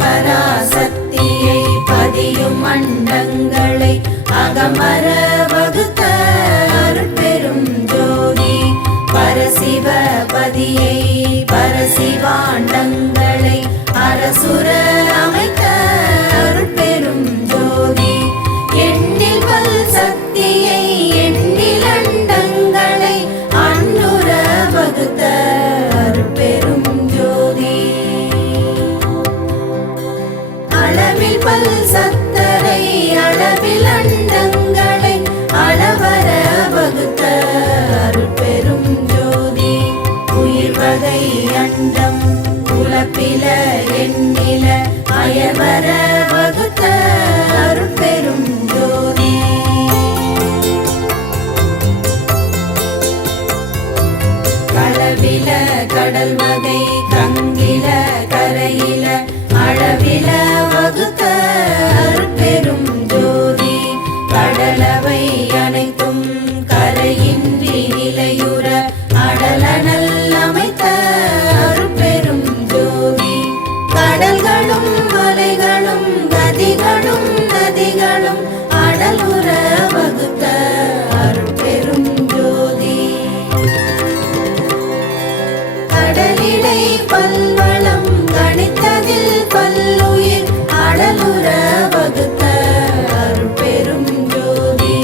பராசக்தியை பதியும் மண்டங்களை அகமர வகுத்த அருட்பெரும் ஜோதி பரசிவபதியை பரசிவாண்டங்களை அரசுர அமைத்த அருட்பெரும் ஜோதி எண்ணில் பல் சக்தியை எண்ணில் அண்டங்களை அன்னுர வகுத்த அருட்பெரும் ஜோதி அளவில் பல் சத்தரை அளவில் அண்டங்களை அளவர வகுத்த அருட்பெரும் ஜோதி உயிர் வகை அண்டம் உலப்பில எண்ணில அயவர வகுத்த அருட்பெரும் ஜோதி களவில கடல் வகை கங்கில கரையில அளவில வகுத்த அருட்பெரும் ஜோதி கடலவை அனைத்தும் கரையின்றி நிலையுற அடலனல் அமைத்த அருட்பெரும் ஜோதி கடல்களும் மலைகளும் கதிகளும் நதிகளும் அடலுற வகுத்த அருட்பெரும் ஜோதி கடலிடை பல்வளம் கணித்ததில் பல்லுயிர் அடலுற வகுத்த அருட்பெரும் ஜோதி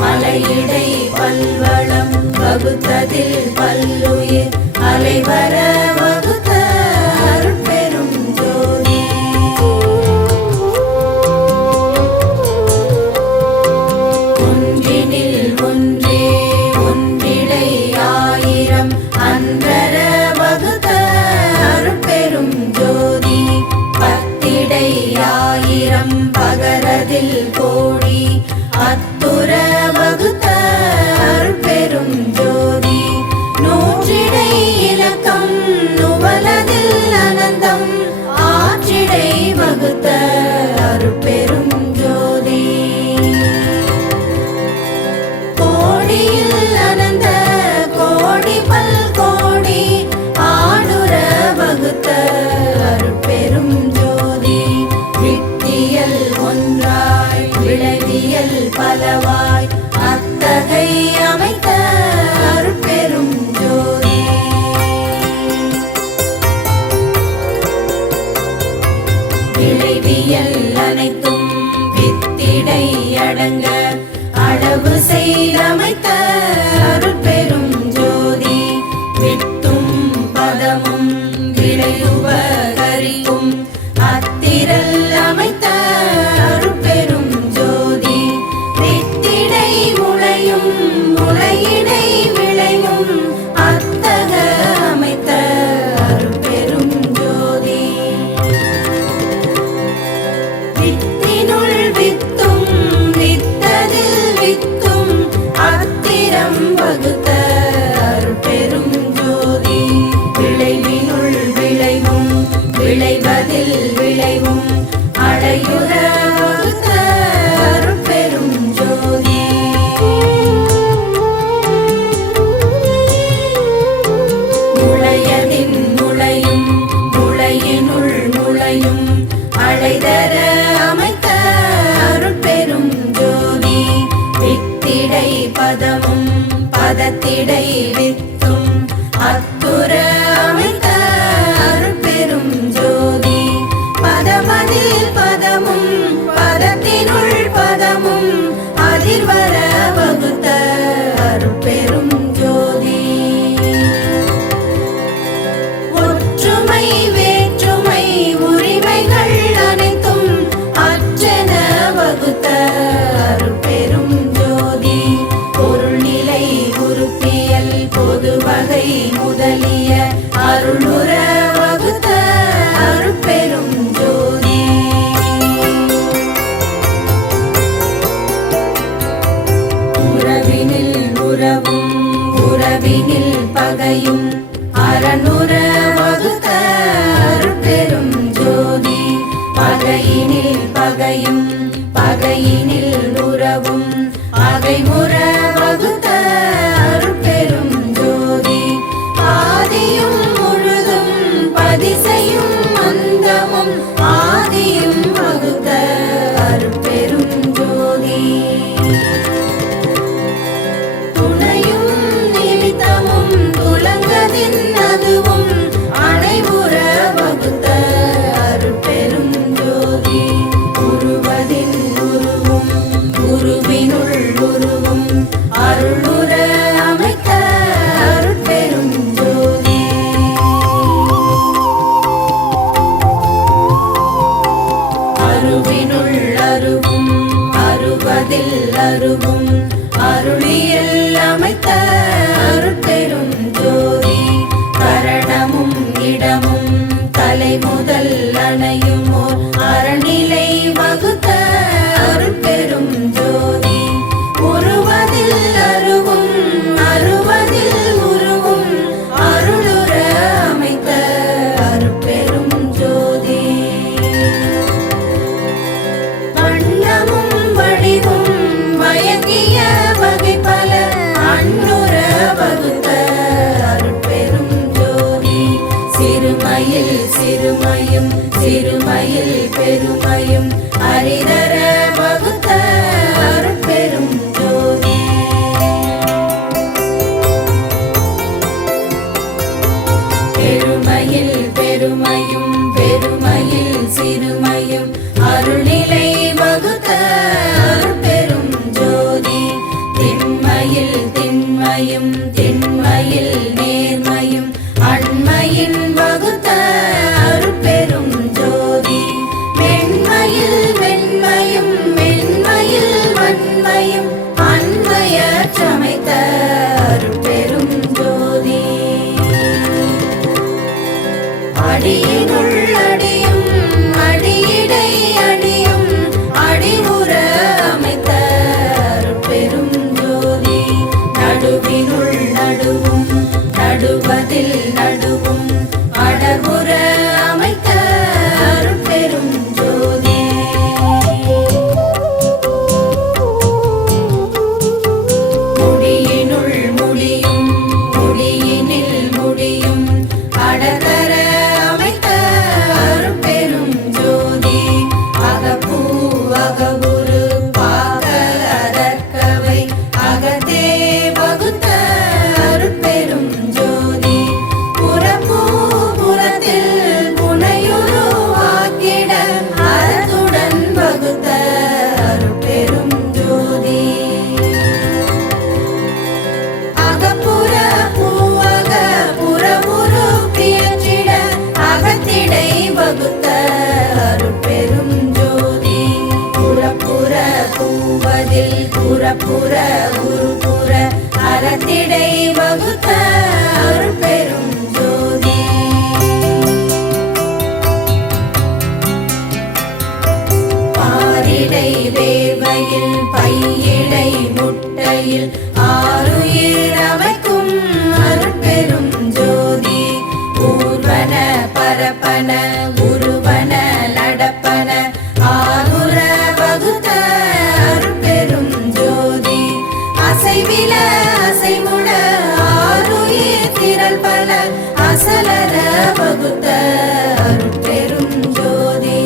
மலையிடை பல்வளம் வகுத்ததில் பல்லுயிர் அலைவர வகுத்த அருட்பெரும் ஜோதி ஒன்றினில் ஒன்றே ஒன்றிடை ஆயிரம் அன்றர வகுத்த அருட்பெரும் ஜோதி பத்திடை ஆயிரம் பகரதில் கோடி அத்துர வகுத்த அருட்பெரும் ஜோதி நூற்றிடை இலக்கம் நுவலதில் அனந்தம் ஆற்றிடை வகுத்த அருட்பெரும் ஜோதி கோடியில் அனந்த கோடி பல் கோடி ஆடுற வகுத்த அருட்பெரும் ஜோதி வித்தியல் ஒன்றாய் விளைவியல் பலவாய் அத்தகை அமைத்த அருட்பெரும் ஜோதி விளைவியல் அனைத்தும் வித்திடை அடங்க அளவு செய்தமைத்த அருட்பெரும் ஜோதி வித்தும் பதமும் விளையுபகரிக்கும் அத்திரல் அமைத்த அருட்பெரும் ஜோதி வித்திடை முளையும் முளையிடை விளையும் அத்தக அமைத்த அருட்பெரும் ஜோதி வித்தினுள் வித்தும் வித்ததில் வித்தும் அத்திரம் வகுத்த அருட்பெரும் ஜோதி விளைவினுள் விளைவும் விளைவதில் விளைவும் அடையுற வகுத்த அருட்பெரும் ஜோதி முளையதின் முளையும் முளையினுள் முளையும் அழைதர அமைத்த அருட்பெரும் ஜோதி வித்திடை பதமும் பதத்திடை வித்தும் அத்துர அமைத்த அருட்பெரும் ஜோதி பதமதில் பதமும் பதத்தினுள் பதமும் அதிர்வர வகுத்த அருட்பெரும் ஜோதி ஒற்றுமை வேற்றுமை உரிமைகள் அனைத்தும் அற்றென வகுத்த அருட்பெரும் ஜோதி பொருள் நிலை உறுப்பியல் பொது வகை முதலிய அருளுற வகுத்த அருட்பெரும் ஜோதி உறவினில் உறவும் உறவினில் பகையும் அரணுற வகுத்த அருட்பெரும் ஜோதி பகையினில் பகையும் பகையினில் உறவும் பகைமுற வகுத்த அருட்பெரும் ஜோதி ஆதியும் முழுதும் பதிசையும் அந்தமும் அருவினுள் அருவும் அருவதில் அருவும் அருளியல் அமைத்த அருட்பெரும் ஜோதி கரணமும் இடமும் தலை முதல் அணையுமோர் அறநிலை வகுத்த அருட்பெரும் ஜோதி உருவதில் அருவும் அருவதில் உருவும் அருளுற அமைத்த அருட்பெரும் ஜோதி வண்ணமும் வடிவும் மயங்கிய வகை பல அன்னுற வகுத்த அருட்பெரும் ஜோதி சிறுமையில் சிறுமையும் சிறுமையில் பெருமையும் அரிதர வகுத்த அருட்பெரும் ஜோதி பெருமையில் பெருமையும் பெருமையில் சிறுமையும் அருள்நிலை வகுத்த அருட்பெரும் ஜோதி திண்மையில் திண்மையும் திண்மையில் நேர்மையும் அண்மையின் வகுத்த அருட்பெரும் ஜோதி மென்மையில் வெண்மையும் மென்மையில் வன்மையும் அன்மைய சமைத்த அருட்பெரும் ஜோதி அடியினுள் அடியும் அடியிடை அடியும் அடிவுற அமைத்த அருட்பெரும் ஜோதி நடுவினுள் நடுவும் நடுவதில் நடுவும் அடர்வுற அமைத்த அருட்பெரும் ஜோதி முடியினுள் முடியும் முடியினில் முடியும் அடதர அமைத்த அருட்பெரும் ஜோதி அகப்பூ அகவுரு பாக அதற்கவை அகத்தே வகுத்த அருட்பெரும் ஜோதி புறப்பூ புறத்தில் புனையுரு ஆக்கிட அறத்துடன் வகுத்த அருட்பெரும் ஜோதி அகப்புற பூவக புறவுரு பியற்றிட அகத்திடை வகுத்த அருட்பெரும் ஜோதி புறப்புற பூவதில் புறப்புற உருபுற அறத்திடை வகுத்த அருட்பெரும் ஜோதி பாரிடை வேர்வையில் பையிடை முட்டையில் ஆருயிர் அமைக்கும் அருட்பெரும் ஜோதி ஊர்வன பரப்பன உருவன நடப்பன ஆகுர வகுத்த அருட்பெரும் ஜோதி அசைவில அசைமுட ஆருயிர் திரள் பல அசலர வகுத்த அருட்பெரும் ஜோதி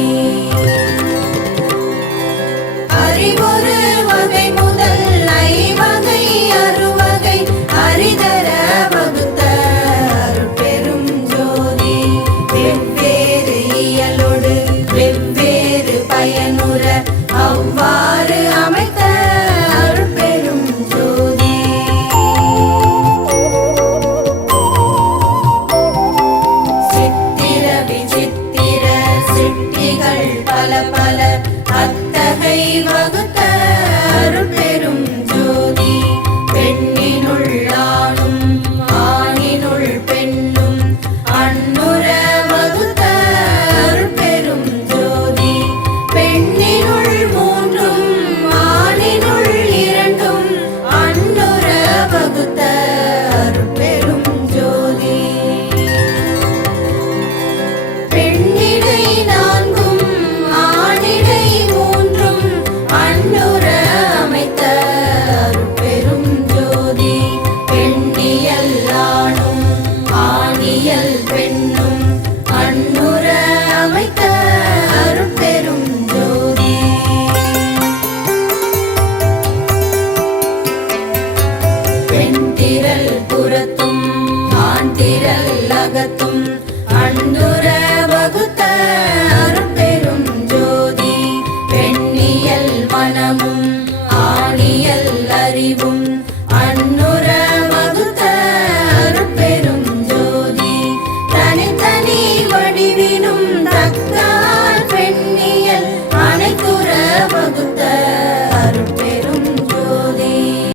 அறிவொரு வகை முதல் ஐவகை அறுவகை அரிதர வகுத்த அருட்பெரும் ஜோதி வெவ்வேறு இயலோடு வெவ்வேறு பயனுற அவ்வாறு அமைத்த அருட்பெரும் ஜோதி சித்திர விசித்திர சிட்டிகள் பல பல அத்தகை